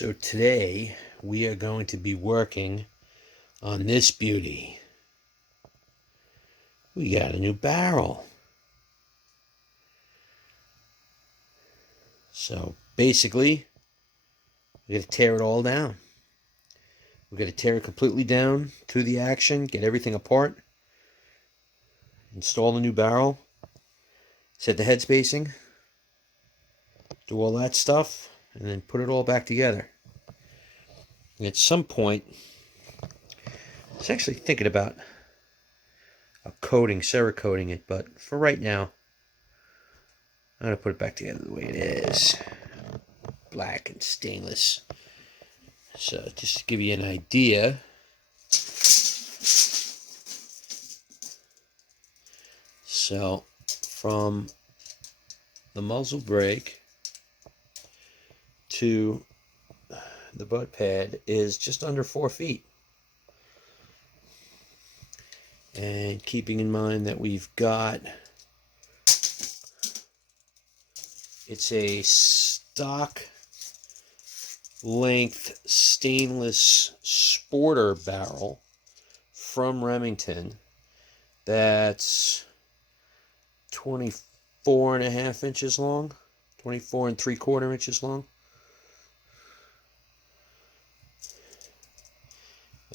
So today we are going to be working on this beauty. We got a new barrel. So basically, we got to tear it all down. We got to tear it completely down to the action, get everything apart, install the new barrel, set the head spacing, do all that stuff, and then put it all back together. And at some point, I was actually thinking about cerakoting it, but for right now, I'm going to put it back together the way it is. Black and stainless. So just to give you an idea, so from the muzzle brake to the butt pad is just under 4 feet. And keeping in mind that we've got, it's a stock length stainless sporter barrel from Remington that's 24.5 inches long, 24 3/4 inches long.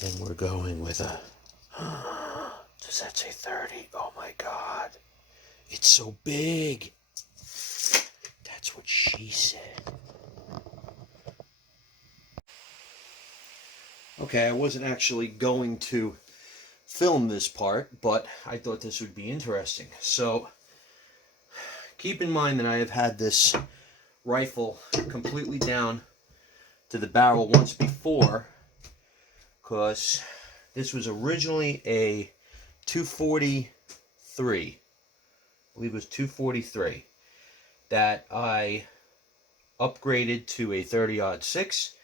And we're going with a, does that say 30? Oh my God, it's so big. That's what she said. Okay, I wasn't actually going to film this part, but I thought this would be interesting. So keep in mind that I have had this rifle completely down to the barrel once before, because this was originally a 243, I believe it was 243, that I upgraded to a 30-06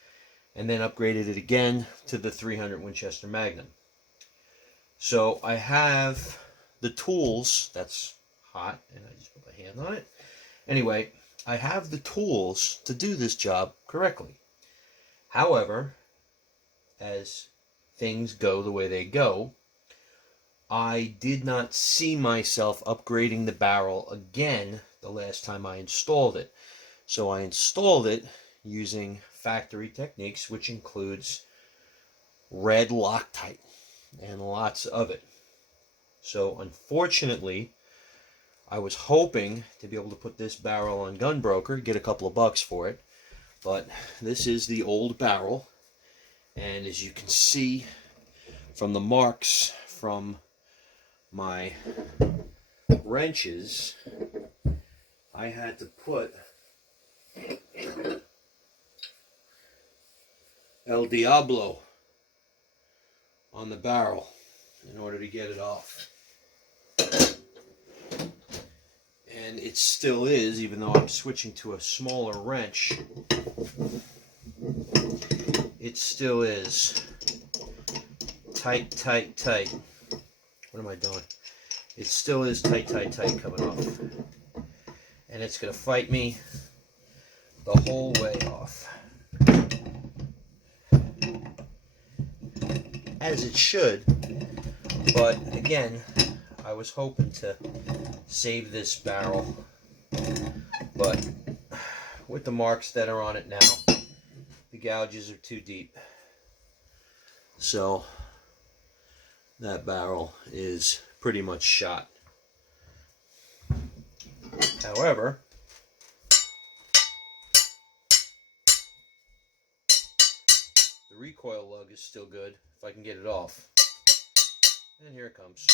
and then upgraded it again to the 300 Winchester Magnum. So I have the tools. That's hot, and I just put my hand on it. Anyway, I have the tools to do this job correctly. However, as things go the way they go, I did not see myself upgrading the barrel again the last time I installed it. So I installed it using factory techniques, which includes red Loctite and lots of it. So unfortunately, I was hoping to be able to put this barrel on Gunbroker, get a couple of bucks for it, but this is the old barrel, and as you can see from the marks from my wrenches, I had to put El Diablo on the barrel in order to get it off. And it still is, even though I'm switching to a smaller wrench, it still is tight, tight, tight. What am I doing? It still is tight, tight, tight coming off. And it's going to fight me the whole way off. As it should, but again, I was hoping to save this barrel, but with the marks that are on it now, the gouges are too deep. So that barrel is pretty much shot. However, the recoil lug is still good if I can get it off. And here it comes.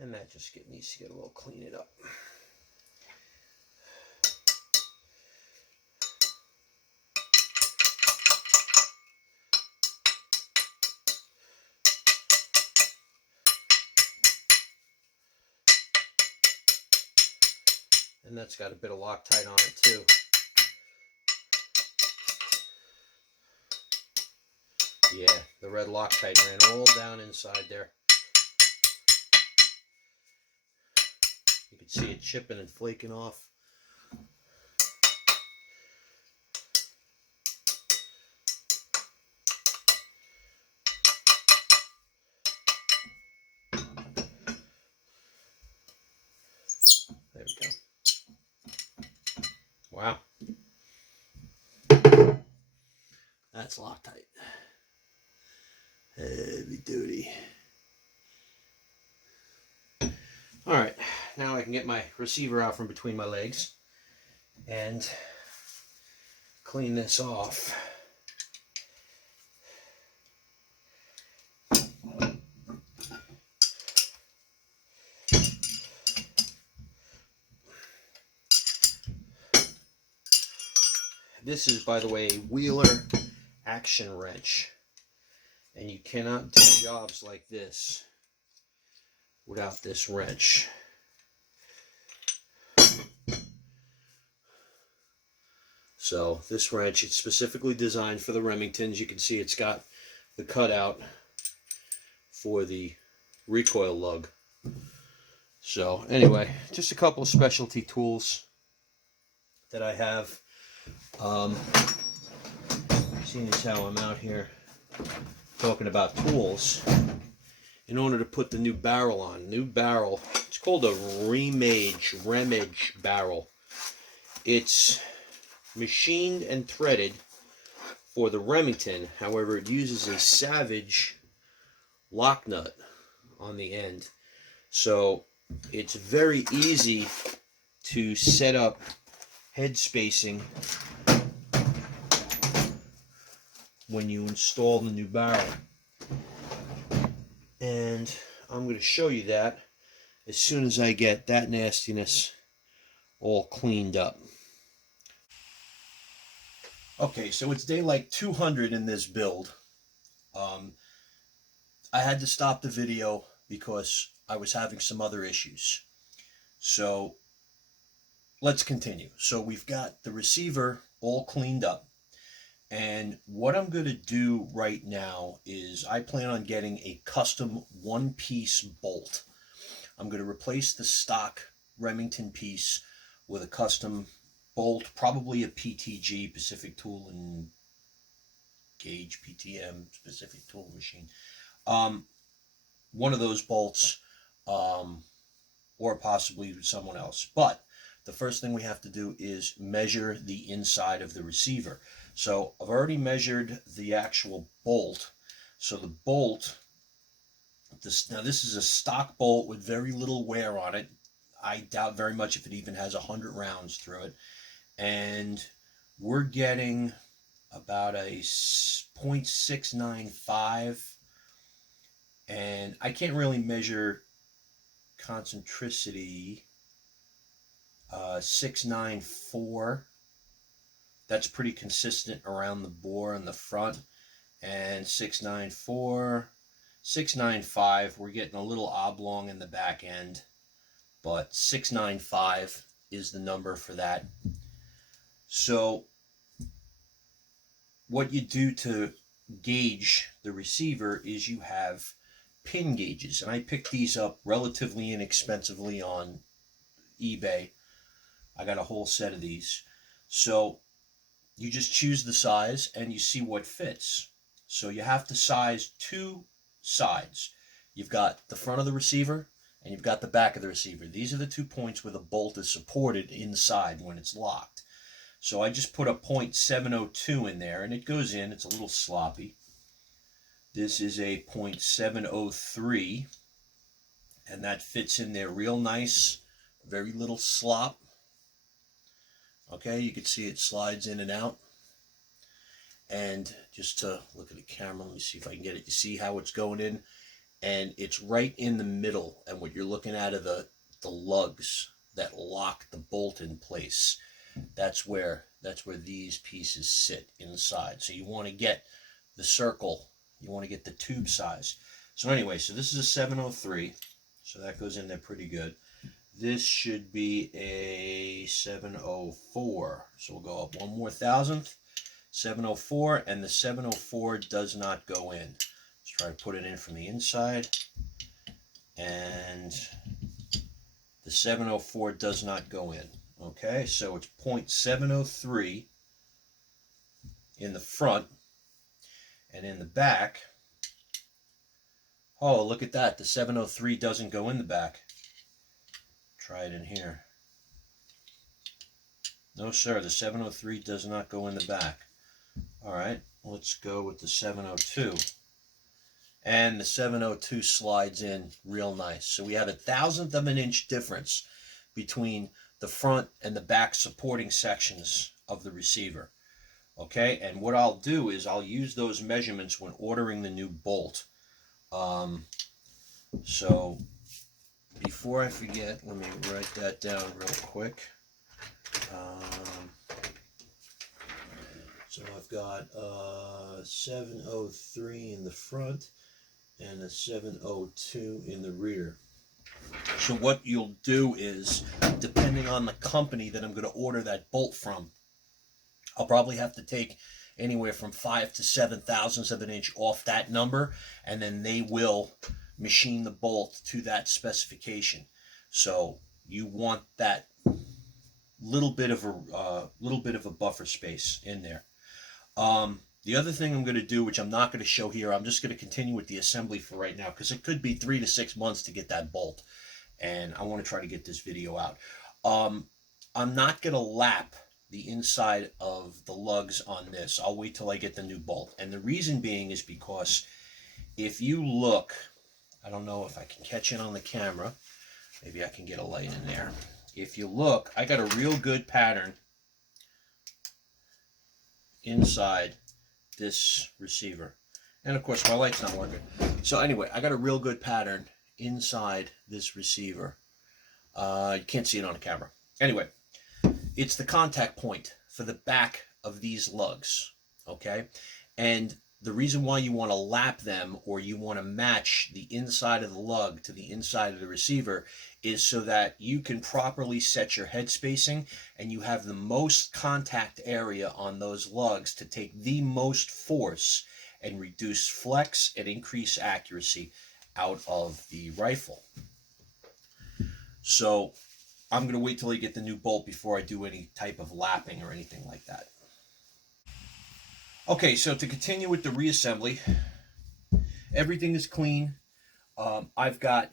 And that just needs to get a little cleaned up. And that's got a bit of Loctite on it too. Yeah, the red Loctite ran all down inside there. You can see it chipping and flaking off that's Loctite. Heavy duty. Alright, now I can get my receiver out from between my legs and clean this off. This is, by the way, a Wheeler action wrench, and you cannot do jobs like this without this wrench. So this wrench, it's specifically designed for the Remingtons. You can see it's got the cutout for the recoil lug. So anyway, just a couple of specialty tools that I have. Seeing as how I'm out here talking about tools, in order to put the new barrel on, it's called a Remage barrel. It's machined and threaded for the Remington. However, it uses a Savage lock nut on the end. So it's very easy to set up head spacing when you install the new barrel. And I'm going to show you that as soon as I get that nastiness all cleaned up. Okay, so it's day like 200 in this build. I had to stop the video because I was having some other issues. So let's continue. So we've got the receiver all cleaned up. And what I'm going to do right now is I plan on getting a custom one-piece bolt. I'm going to replace the stock Remington piece with a custom bolt, probably a PTG, Pacific Tool and Gauge, PTM, Pacific Tool Machine. One of those bolts, or possibly someone else. But the first thing we have to do is measure the inside of the receiver. So I've already measured the actual bolt. So the bolt, now this is a stock bolt with very little wear on it. I doubt very much if it even has 100 rounds through it. And we're getting about a 0.695. And I can't really measure concentricity. 694. That's pretty consistent around the bore in the front. And 694, 695. We're getting a little oblong in the back end, but 695 is the number for that. So what you do to gauge the receiver is you have pin gauges, and I picked these up relatively inexpensively on eBay. I got a whole set of these. So you just choose the size and you see what fits. So you have to size two sides. You've got the front of the receiver and you've got the back of the receiver. These are the 2 points where the bolt is supported inside when it's locked. So I just put a 0.702 in there and it goes in. It's a little sloppy. This is a 0.703 and that fits in there real nice. Very little slop. Okay, you can see it slides in and out. And just to look at the camera, let me see if I can get it. You see how it's going in? And it's right in the middle. And what you're looking at are the lugs that lock the bolt in place. That's where these pieces sit inside. So you want to get the circle. You want to get the tube size. So anyway, so this is a 703. So that goes in there pretty good. This should be a 704. So we'll go up one more thousandth. 704, and the 704 does not go in. Let's try to put it in from the inside. And the 704 does not go in. Okay, so it's 0.703 in the front. And in the back, oh, look at that. The 703 doesn't go in the back. Try it in here. No, sir, the 703 does not go in the back. All right, let's go with the 702. And the 702 slides in real nice. So we have 1/1000th of an inch difference between the front and the back supporting sections of the receiver. Okay, and what I'll do is I'll use those measurements when ordering the new bolt. So before I forget, let me write that down real quick. So I've got 703 in the front and a 702 in the rear. So what you'll do is, depending on the company that I'm going to order that bolt from, I'll probably have to take anywhere from 5 to 7/1000ths of an inch off that number, and then they will machine the bolt to that specification. So you want that little bit of a buffer space in there. The other thing I'm going to do, which I'm not going to show here, I'm just going to continue with the assembly for right now, because it could be 3 to 6 months to get that bolt, and I want to try to get this video out. I'm not going to lap the inside of the lugs on this. I'll wait till I get the new bolt, and the reason being is because if you look, I don't know if I can catch it on the camera, maybe I can get a light in there. If you look, I got a real good pattern inside this receiver, and of course my light's not working. So anyway, I got a real good pattern inside this receiver. You can't see it on the camera. Anyway, it's the contact point for the back of these lugs, okay? And the reason why you want to lap them, or you want to match the inside of the lug to the inside of the receiver, is so that you can properly set your head spacing and you have the most contact area on those lugs to take the most force and reduce flex and increase accuracy out of the rifle. So I'm going to wait till I get the new bolt before I do any type of lapping or anything like that. Okay, so to continue with the reassembly, everything is clean. I've got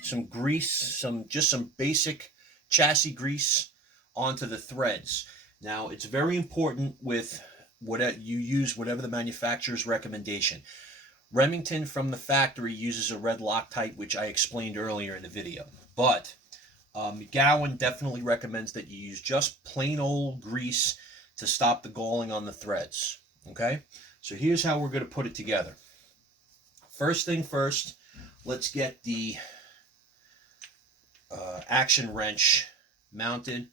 some grease, just some basic chassis grease onto the threads. Now, it's very important with whatever you use, whatever the manufacturer's recommendation. Remington from the factory uses a red Loctite, which I explained earlier in the video. But McGowan definitely recommends that you use just plain old grease to stop the galling on the threads. Okay, so here's how we're going to put it together. First thing first, let's get the action wrench mounted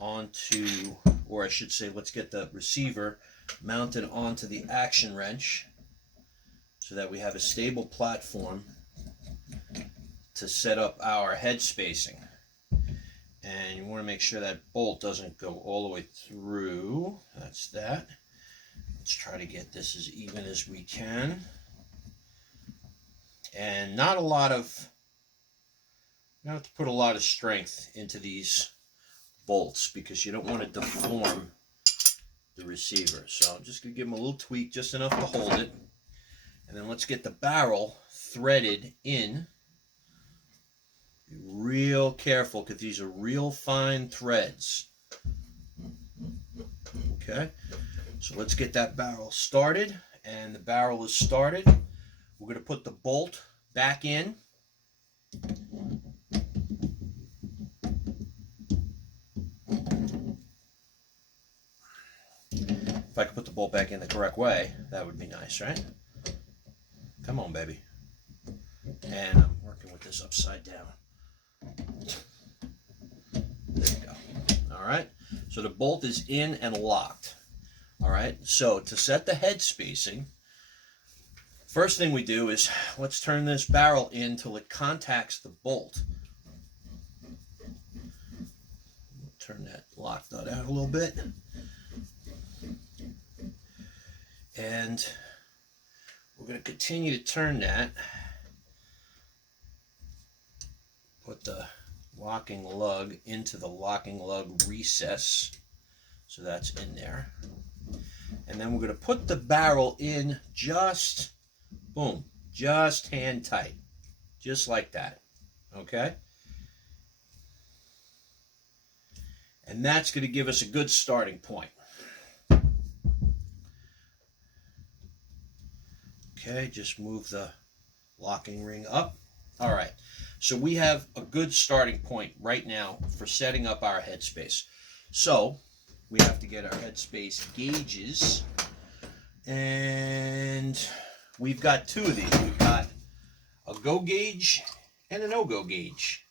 onto, or I should say, let's get the receiver mounted onto the action wrench so that we have a stable platform to set up our head spacing. And you want to make sure that bolt doesn't go all the way through. That's that. Let's try to get this as even as we can. And not to put a lot of strength into these bolts, because you don't want to deform the receiver. So I'm just going to give them a little tweak, just enough to hold it. And then let's get the barrel threaded in. Be real careful, because these are real fine threads. Okay, so let's get that barrel started, and the barrel is started. We're going to put the bolt back in. If I could put the bolt back in the correct way, that would be nice, right? Come on, baby. And I'm working with this upside down. There you go. All right, so the bolt is in and locked. All right, so to set the head spacing, first thing we do is let's turn this barrel in till it contacts the bolt. Turn that lock nut out a little bit. And we're going to continue to turn that. Put the locking lug into the locking lug recess. So that's in there. And then we're going to put the barrel in just, boom, just hand tight. Just like that. Okay? And that's going to give us a good starting point. Okay, just move the locking ring up. All right, so we have a good starting point right now for setting up our headspace. So we have to get our headspace gauges, and we've got two of these. We've got a go gauge and a no-go gauge.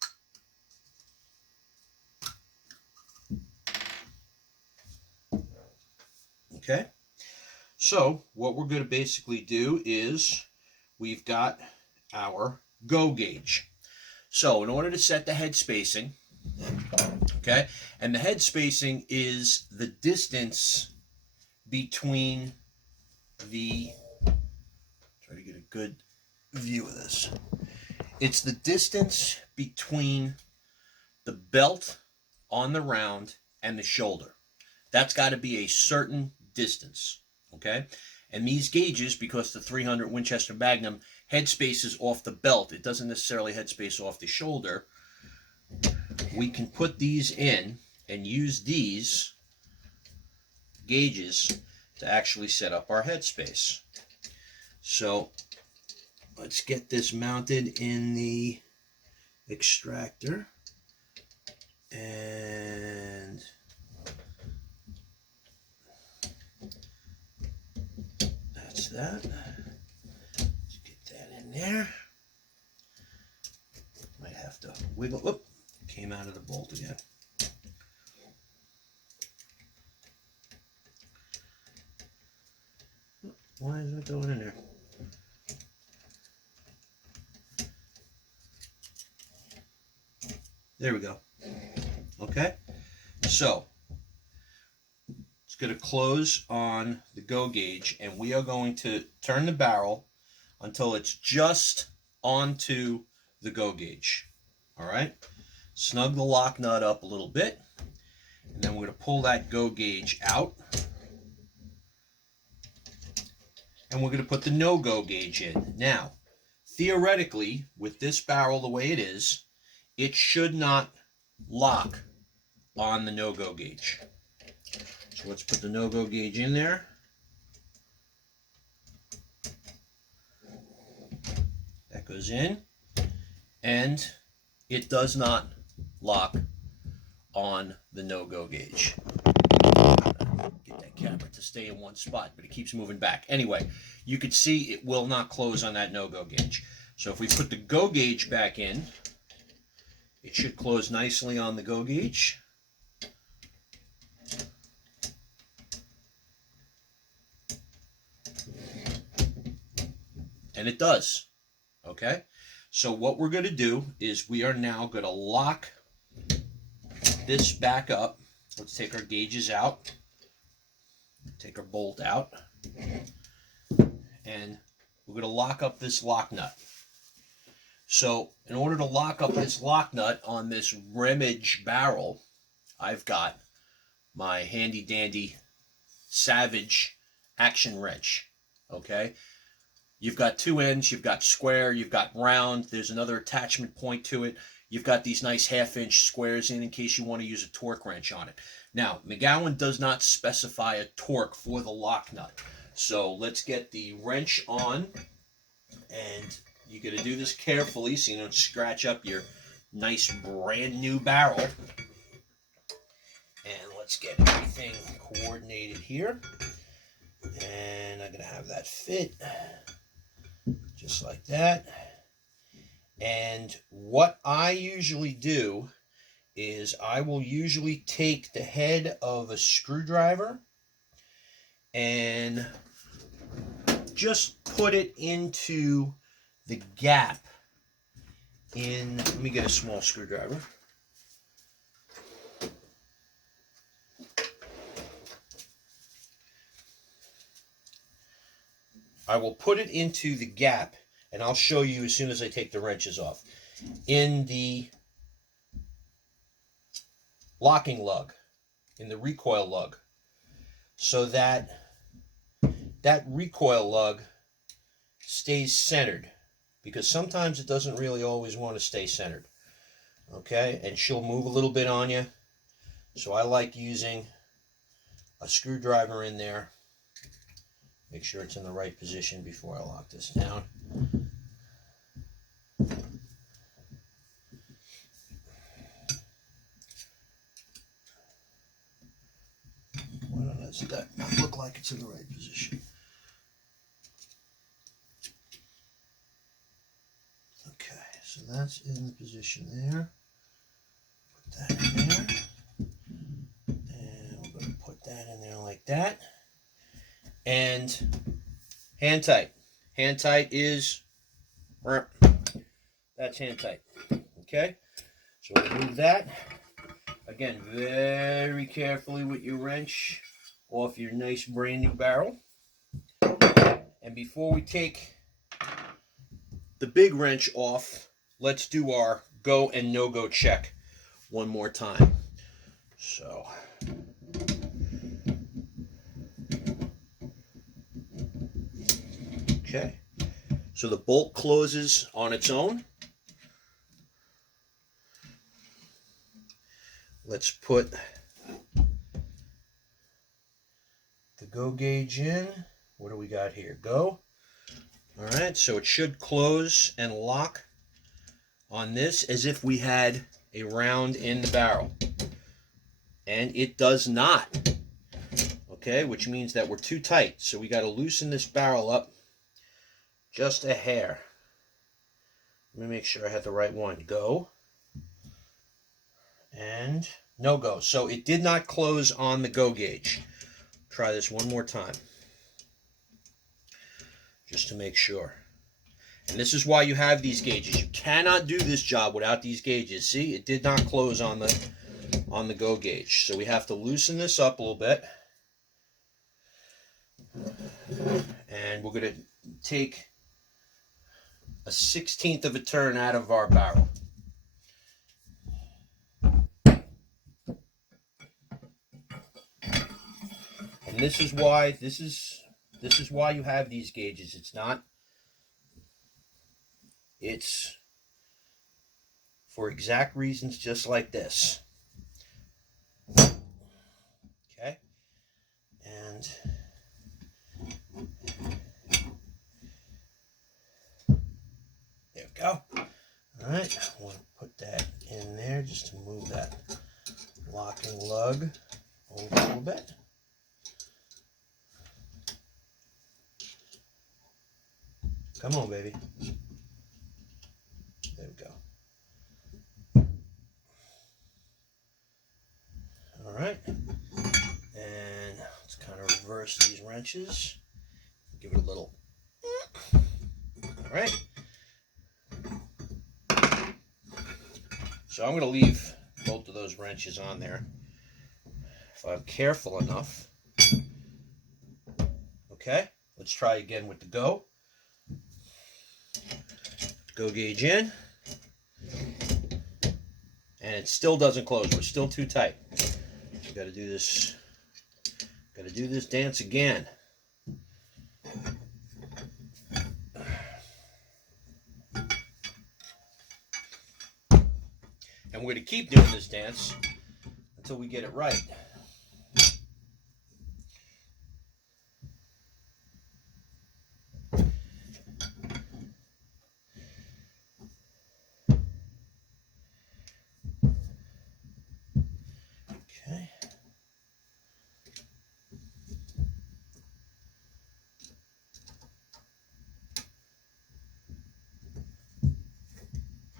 Okay, so what we're going to basically do is we've got our go gauge. So in order to set the head spacing, okay, and the head spacing is the distance between the, try to get a good view of this. It's the distance between the belt on the round and the shoulder. That's got to be a certain distance, okay? And these gauges, because the 300 Winchester Magnum headspace is off the belt, it doesn't necessarily headspace off the shoulder, we can put these in and use these gauges to actually set up our headspace. So let's get this mounted in the extractor, and that's that. Let's get that in there. Might have to wiggle. Whoop, came out of the bolt again. Why is it going in there? There we go. Okay, so it's going to close on the go gauge, and we are going to turn the barrel until it's just onto the go gauge. All right, snug the lock nut up a little bit, and then we're going to pull that go gauge out, and we're going to put the no-go gauge in. Now, theoretically, with this barrel the way it is, it should not lock on the no-go gauge. So let's put the no-go gauge in there. That goes in, and it does not lock on the no-go gauge. Get that camera to stay in one spot, but it keeps moving back. Anyway, you can see it will not close on that no-go gauge. So if we put the go gauge back in, it should close nicely on the go gauge. And it does. Okay? So what we're going to do is we are now going to lock this back up. Let's take our gauges out. Take our bolt out. And we're going to lock up this lock nut. So in order to lock up this lock nut on this Remage barrel, I've got my handy dandy Savage action wrench. Okay? You've got two ends, you've got square, you've got round, there's another attachment point to it. You've got these nice half-inch squares in case you want to use a torque wrench on it. Now, McGowan does not specify a torque for the lock nut. So let's get the wrench on, and you got to do this carefully so you don't scratch up your nice brand new barrel. And let's get everything coordinated here. And I'm going to have that fit just like that. And what I usually do is I will usually take the head of a screwdriver and just put it into the gap in, let me get a small screwdriver. I will put it into the gap, and I'll show you as soon as I take the wrenches off, in the locking lug, in the recoil lug, so that that recoil lug stays centered, because sometimes it doesn't really always want to stay centered. Okay, and she'll move a little bit on you, so I like using a screwdriver in there. Make sure it's in the right position before I lock this down. Why does that not look like it's in the right position? Okay, so that's in the position there. Put that in there. And we're going to put that in there like that. And hand tight. Hand tight is, that's hand tight. Okay, so remove that. Again, very carefully with your wrench off your nice brand new barrel. And before we take the big wrench off, let's do our go and no-go check one more time. So, okay. So the bolt closes on its own. Let's put the go gauge in. What do we got here? Go. All right, so it should close and lock on this as if we had a round in the barrel. And it does not. Okay, which means that we're too tight. So we got to loosen this barrel up just a hair. Let me make sure I have the right one. Go. And no go. So it did not close on the go gauge. Try this one more time. Just to make sure. And this is why you have these gauges. You cannot do this job without these gauges. See, it did not close on the go gauge. So we have to loosen this up a little bit. And we're going to take a 1/16 of a turn out of our barrel. And this is why you have these gauges. It's for exact reasons just like this. Okay? And there we go. All right, I want to put that in there just to move that locking lug over a little bit. Come on, baby. There we go. All right. And let's kind of reverse these wrenches. Give it a little. All right. So I'm going to leave both of those wrenches on there. If I'm careful enough. Okay. Let's try again with the go. Go gauge in. And it still doesn't close. We're still too tight. Got to do this. Got to do this dance again. And we're going to keep doing this dance until we get it right. Okay.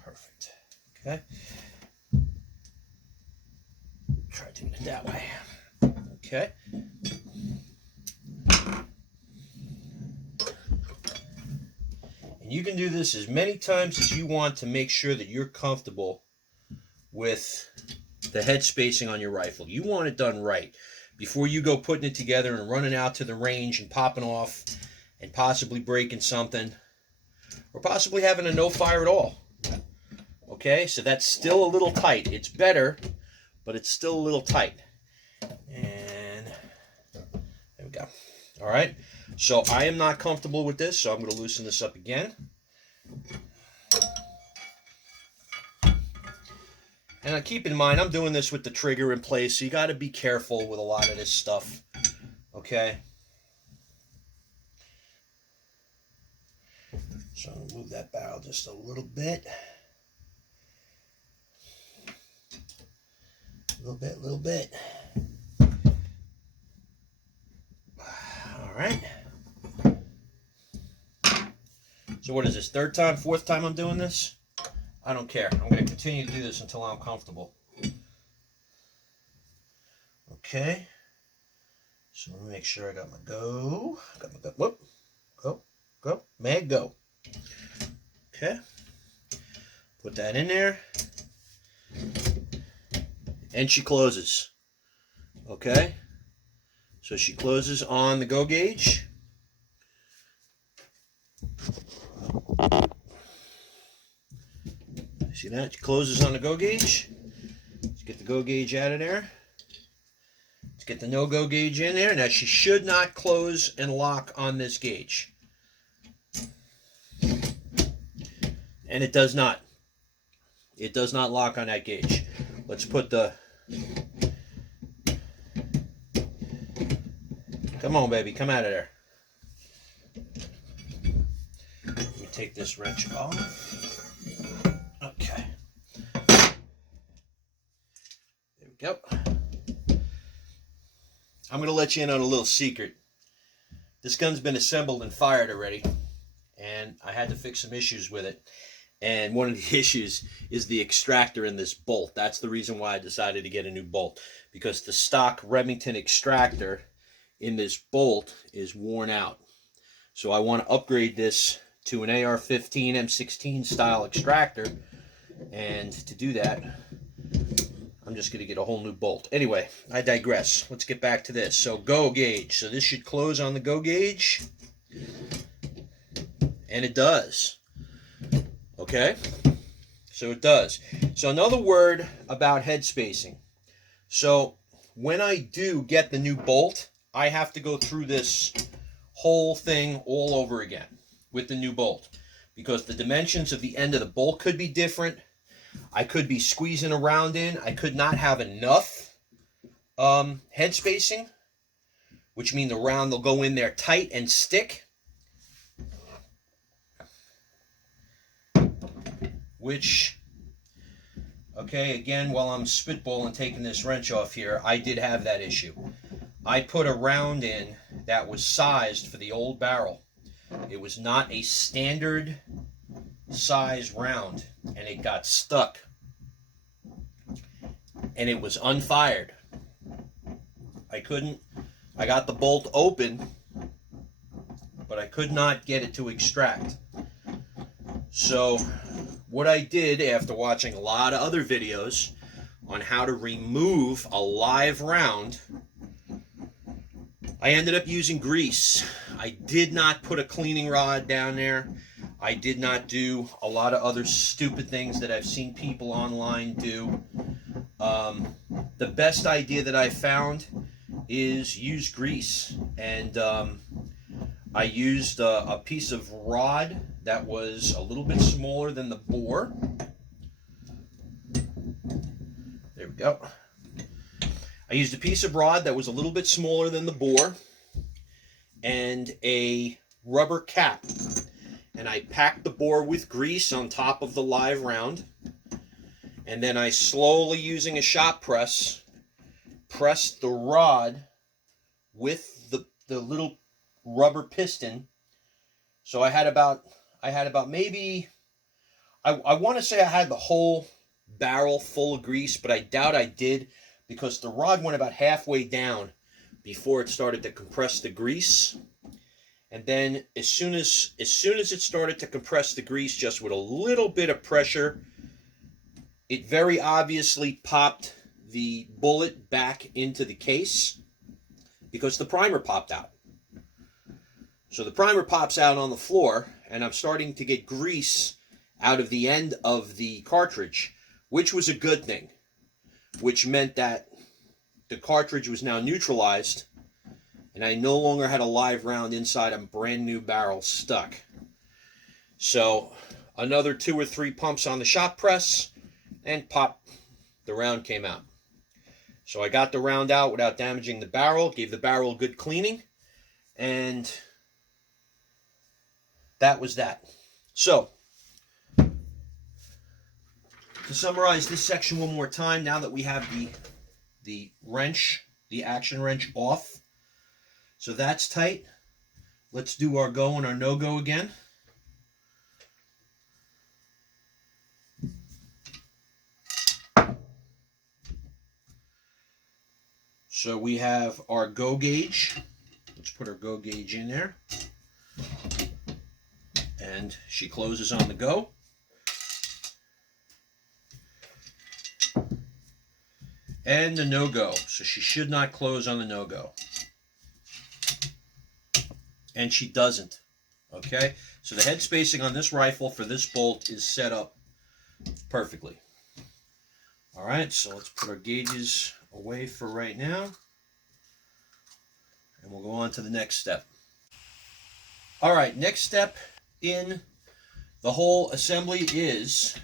Perfect. Okay. Try doing it that way. Okay. And you can do this as many times as you want to make sure that you're comfortable with the head spacing on your rifle. You want it done right before you go putting it together and running out to the range and popping off and possibly breaking something or possibly having a no fire at all. Okay, so that's still a little tight. It's better, but it's still a little tight. And there we go. All right, so I am not comfortable with this, so I'm going to loosen this up again. And keep in mind, I'm doing this with the trigger in place, so you got to be careful with a lot of this stuff. Okay. So I'm going to move that barrel just a little bit. A little bit. All right. So what is this, third time, fourth time I'm doing this? I don't care. I'm going to continue to do this until I'm comfortable. Okay. So let me make sure I got my go. Whoop. Go. Mag, go. Okay. Put that in there. And she closes. Okay. So she closes on the go gauge. See that? She closes on the go gauge. Let's get the go gauge out of there. Let's get the no-go gauge in there. Now she should not close and lock on this gauge. And it does not. It does not lock on that gauge. Let's put the... Come on, baby. Come out of there. Let me take this wrench off. Okay. There we go. I'm going to let you in on a little secret. This gun's been assembled and fired already, and I had to fix some issues with it. And one of the issues is the extractor in this bolt. That's the reason why I decided to get a new bolt, because the stock Remington extractor in this bolt is worn out. So I want to upgrade this to an AR-15 M16 style extractor, and to do that, I'm just going to get a whole new bolt. Anyway, I digress. Let's get back to this. So go gauge. So this should close on the go gauge, and it does. Okay, so it does. So another word about head spacing. So when I do get the new bolt, I have to go through this whole thing all over again with the new bolt, because the dimensions of the end of the bolt could be different. I could be squeezing around in. I could not have enough head spacing, which means the round will go in there tight and stick. Which, okay, again, while I'm spitballing taking this wrench off here, I did have that issue. I put a round in that was sized for the old barrel. It was not a standard size round, and it got stuck. And it was unfired. I got the bolt open, but I could not get it to extract. So what I did, after watching a lot of other videos on how to remove a live round, I ended up using grease. I did not put a cleaning rod down there. I did not do a lot of other stupid things that I've seen people online do. The best idea that I found is use grease. And I used a piece of rod that was a little bit smaller than the bore. There we go. I used a piece of rod that was a little bit smaller than the bore and a rubber cap. And I packed the bore with grease on top of the live round. And then I slowly, using a shop press, pressed the rod with the little rubber piston. So I had about maybe, I want to say I had the whole barrel full of grease, but I doubt I did, because the rod went about halfway down before it started to compress the grease. And then as soon as it started to compress the grease, just with a little bit of pressure, it very obviously popped the bullet back into the case, because the primer popped out. So the primer pops out on the floor, and I'm starting to get grease out of the end of the cartridge, which was a good thing, which meant that the cartridge was now neutralized, and I no longer had a live round inside a brand new barrel stuck. So another 2 or 3 pumps on the shop press, and pop, the round came out. So I got the round out without damaging the barrel, gave the barrel a good cleaning, and that was that. So, to summarize this section one more time, now that we have the wrench, the action wrench off, so that's tight. Let's do our go and our no-go again. So we have our go gauge. Let's put our go gauge in there. And she closes on the go. And the no-go. So she should not close on the no-go. And she doesn't. Okay? So the head spacing on this rifle for this bolt is set up perfectly. Alright, so let's put our gauges away for right now. And we'll go on to the next step. Alright, next step in the whole assembly is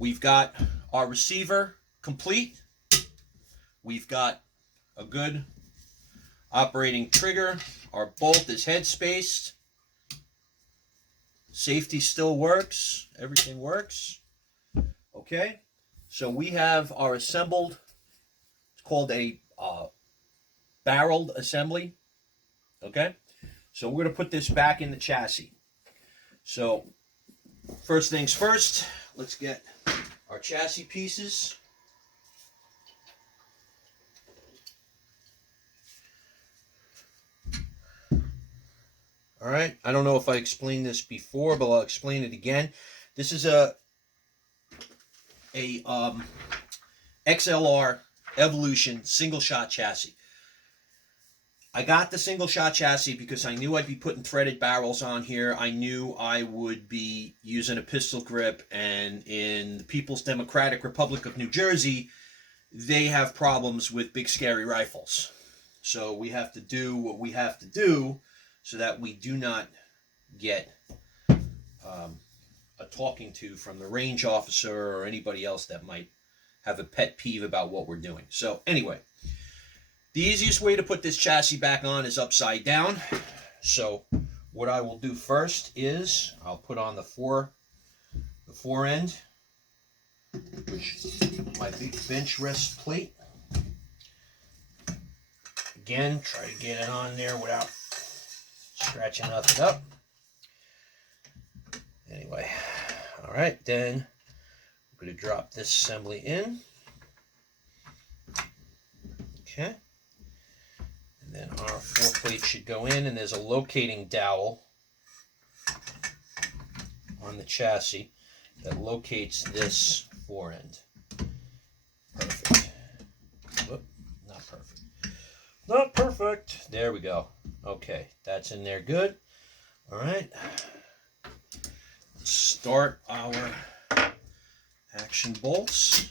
we've got our receiver complete. We've got a good operating trigger. Our bolt is head spaced. Safety still works. Everything works. Okay. So we have our assembled, it's called a barreled assembly. Okay. So we're going to put this back in the chassis. So first things first, let's get our chassis pieces. All right, I don't know if I explained this before, but I'll explain it again. This is a XLR Evolution single shot chassis. I got the single shot chassis because I knew I'd be putting threaded barrels on here. I knew I would be using a pistol grip, and in the People's Democratic Republic of New Jersey, they have problems with big scary rifles. So we have to do what we have to do so that we do not get a talking to from the range officer or anybody else that might have a pet peeve about what we're doing. So anyway, the easiest way to put this chassis back on is upside down. So what I will do first is I'll put on the fore end, which is my big bench rest plate. Again, try to get it on there without scratching nothing up. Anyway, all right, then I'm going to drop this assembly in. Okay. And then our foreplate should go in, and there's a locating dowel on the chassis that locates this fore end. Perfect. Whoop, not perfect. Not perfect. There we go. Okay, that's in there good. All right. Let's start our action bolts.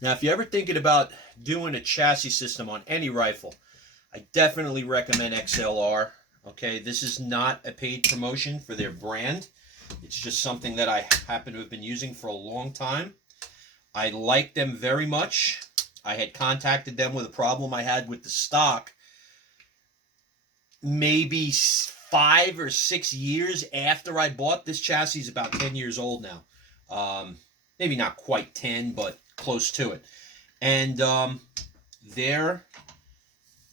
Now, if you're ever thinking about doing a chassis system on any rifle, I definitely recommend XLR. Okay, this is not a paid promotion for their brand. It's just something that I happen to have been using for a long time. I like them very much. I had contacted them with a problem I had with the stock maybe 5 or 6 years after I bought this chassis. Is about 10 years old now. Maybe not quite 10, but close to it. And their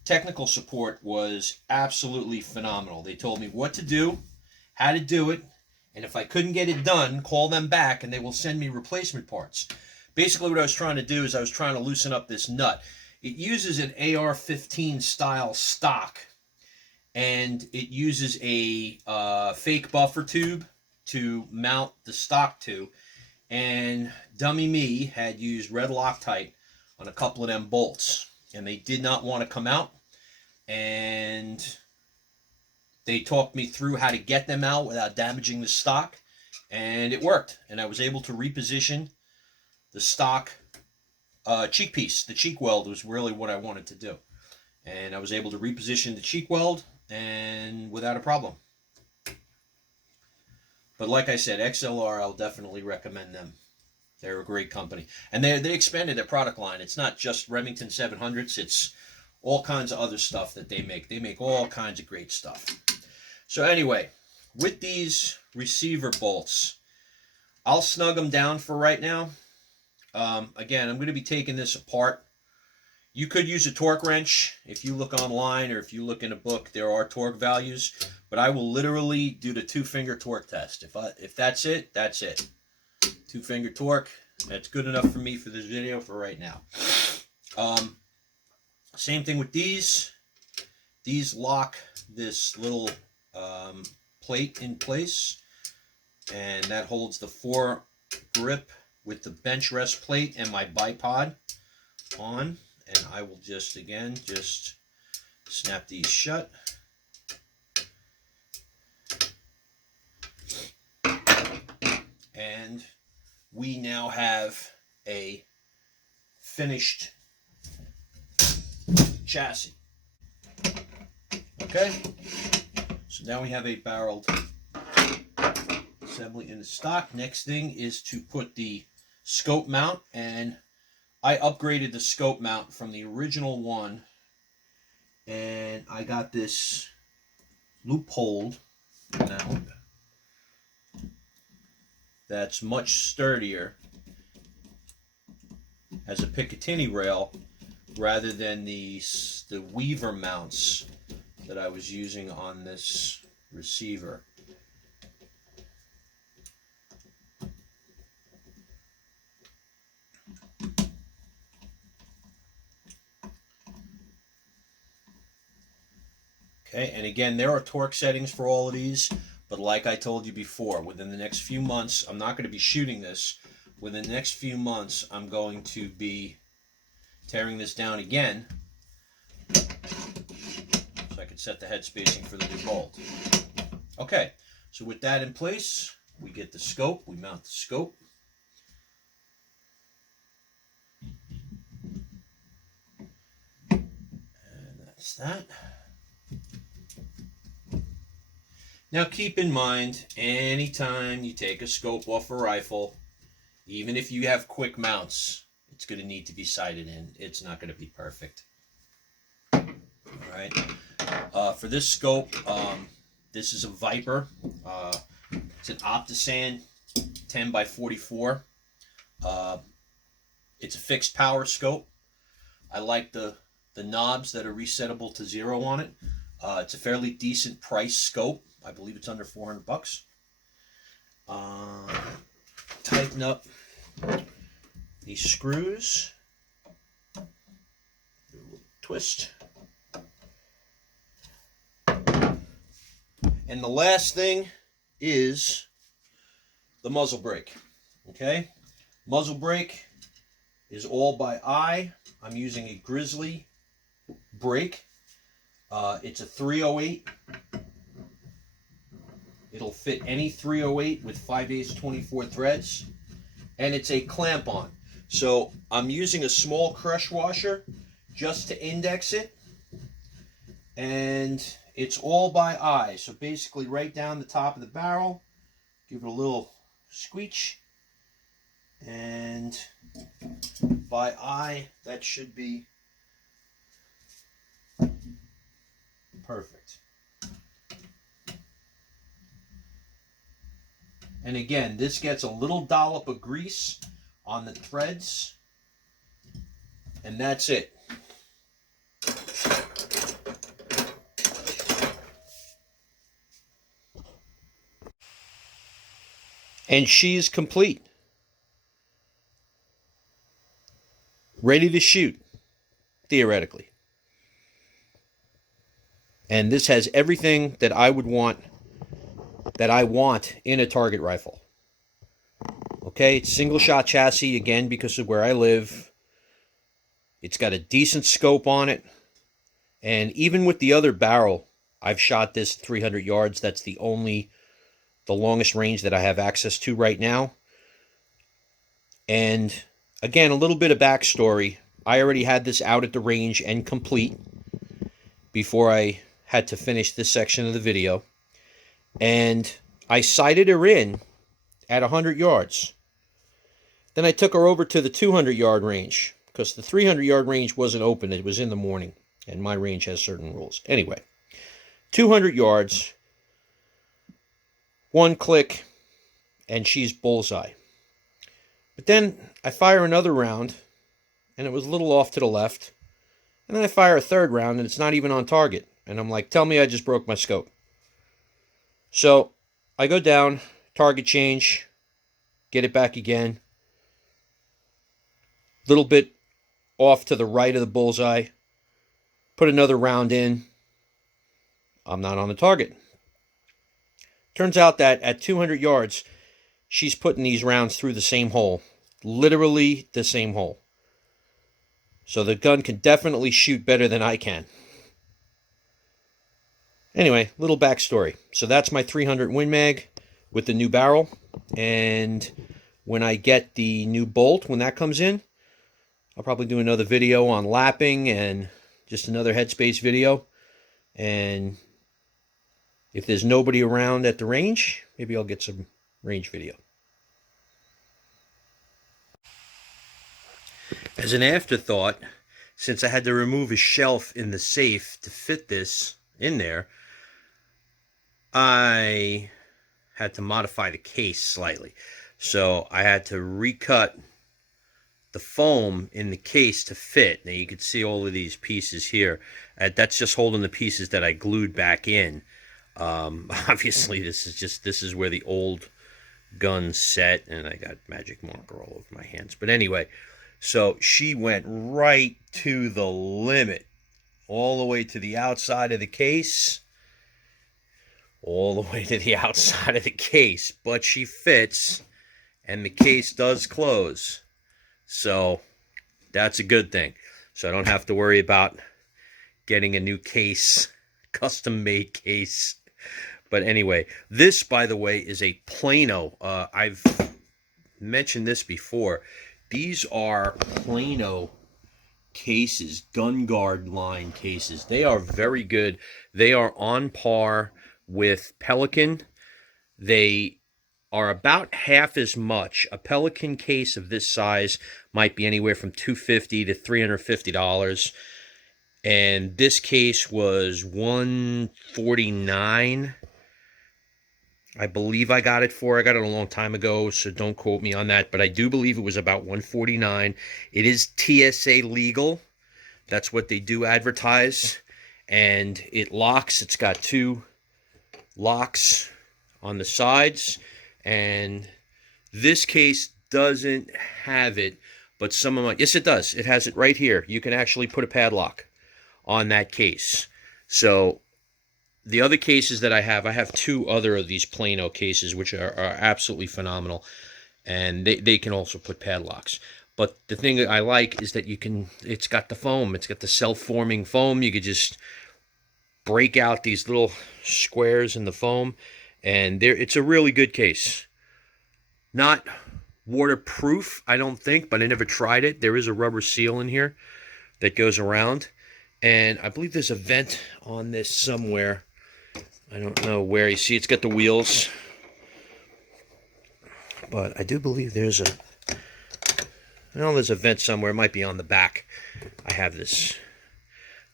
technical support was absolutely phenomenal. They told me what to do, how to do it, and if I couldn't get it done, call them back and they will send me replacement parts. Basically what I was trying to do is I was trying to loosen up this nut. It uses an AR-15 style stock, and it uses a fake buffer tube to mount the stock to. And dummy me had used red Loctite on a couple of them bolts, and they did not want to come out. And they talked me through how to get them out without damaging the stock, and it worked. And I was able to reposition the stock cheek piece. The cheek weld was really what I wanted to do, and I was able to reposition the cheek weld and without a problem. But like I said, XLR, I'll definitely recommend them. They're a great company. And they expanded their product line. It's not just Remington 700s. It's all kinds of other stuff that they make. They make all kinds of great stuff. So anyway, with these receiver bolts, I'll snug them down for right now. Again, I'm going to be taking this apart. You could use a torque wrench. If you look online or if you look in a book, there are torque values. But I will literally do the 2-finger torque test. If that's it, that's it. 2-finger torque. That's good enough for me for this video for right now. Same thing with these. These lock this little plate in place. And that holds the fore grip with the bench rest plate and my bipod on. And I will just, again, just snap these shut. And we now have a finished chassis. Okay? So now we have a barreled assembly in the stock. Next thing is to put the scope mount, and I upgraded the scope mount from the original one, and I got this loopholed mount that's much sturdier, has a Picatinny rail rather than the Weaver mounts that I was using on this receiver. Okay, and again, there are torque settings for all of these, but like I told you before, within the next few months, I'm not going to be shooting this. Within the next few months, I'm going to be tearing this down again so I can set the head spacing for the new bolt. Okay, so with that in place, we get the scope, we mount the scope. And that's that. Now keep in mind, anytime you take a scope off a rifle, even if you have quick mounts, it's going to need to be sighted in. It's not going to be perfect. Alright, for this scope, this is a Viper. It's an Optisan 10x44. It's a fixed power scope. I like the knobs that are resettable to 0 on it. It's a fairly decent price scope. I believe it's under $400. Tighten up these screws. Do a little twist. And the last thing is the muzzle brake. Okay? Muzzle brake is all by eye. I'm using a Grizzly brake. It's a 308. It'll fit any 308 with 5/8 24 threads, and it's a clamp on. So I'm using a small crush washer just to index it, and it's all by eye. So basically right down the top of the barrel, give it a little squeech, and by eye, that should be perfect. And again, this gets a little dollop of grease on the threads, and that's it. And she's complete. Ready to shoot, theoretically. And this has everything that I would want, that I want in a target rifle. Okay, it's single shot chassis, again, because of where I live. It's got a decent scope on it. And even with the other barrel, I've shot this 300 yards. That's the longest range that I have access to right now. And again, a little bit of backstory. I already had this out at the range and complete before I had to finish this section of the video. And I sighted her in at 100 yards. Then I took her over to the 200 yard range because the 300 yard range wasn't open. It was in the morning. and my range has certain rules. Anyway, 200 yards, one click, and she's bullseye. But then I fire another round, and it was a little off to the left. And then I fire a third round, and it's not even on target. And I'm like, tell me I just broke my scope. So I go down, target change, get it back again. Little bit off to the right of the bullseye. Put another round in. I'm not on the target. Turns out that at 200 yards, she's putting these rounds through the same hole. Literally the same hole. So the gun can definitely shoot better than I can. Anyway, little backstory. So that's my 300 Win Mag with the new barrel. And when I get the new bolt, when that comes in, I'll probably do another video on lapping and just another Headspace video. And if there's nobody around at the range, maybe I'll get some range video. As an afterthought, since I had to remove a shelf in the safe to fit this in there, I had to modify the case slightly. So I had to recut the foam in the case to fit. Now you can see all of these pieces here. That's just holding the pieces that I glued back in. Obviously this is where the old gun set, and I got magic marker all over my hands. But anyway, so she went right to the limit, all the way to the outside of the case, all the way to the outside of the case, but she fits, and the case does close, so that's a good thing. So I don't have to worry about getting a new case, custom-made case. But anyway, this, by the way, is a Plano. I've mentioned this before. These are Plano cases, gun guard line cases. They are very good. They are on par with Pelican. They are about half as much. A Pelican case of this size might be anywhere from $250 to $350. And this case was $149. I believe I got it for. I got it a long time ago, so don't quote me on that. But I do believe it was about $149. It is TSA legal. That's what they do advertise. And it locks. It's got two locks on the sides. And this case doesn't have it, but some of my... Yes, it does. It has it right here. You can actually put a padlock on that case. So the other cases that I have two other of these Plano cases, which are absolutely phenomenal. And they can also put padlocks. But the thing that I like is that it's got the foam. It's got the self-forming foam. You could just break out these little squares in the foam. And it's a really good case. Not waterproof, I don't think, but I never tried it. There is a rubber seal in here that goes around. And I believe there's a vent on this somewhere. I don't know where. You see, it's got the wheels. But I do believe there's a vent somewhere. It might be on the back. I have this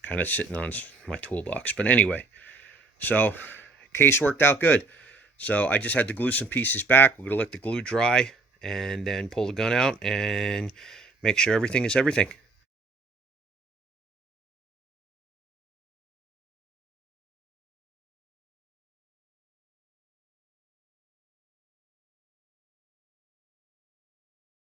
kind of sitting on my toolbox. But anyway, so case worked out good. So I just had to glue some pieces back. We're going to let the glue dry and then pull the gun out and make sure everything is everything.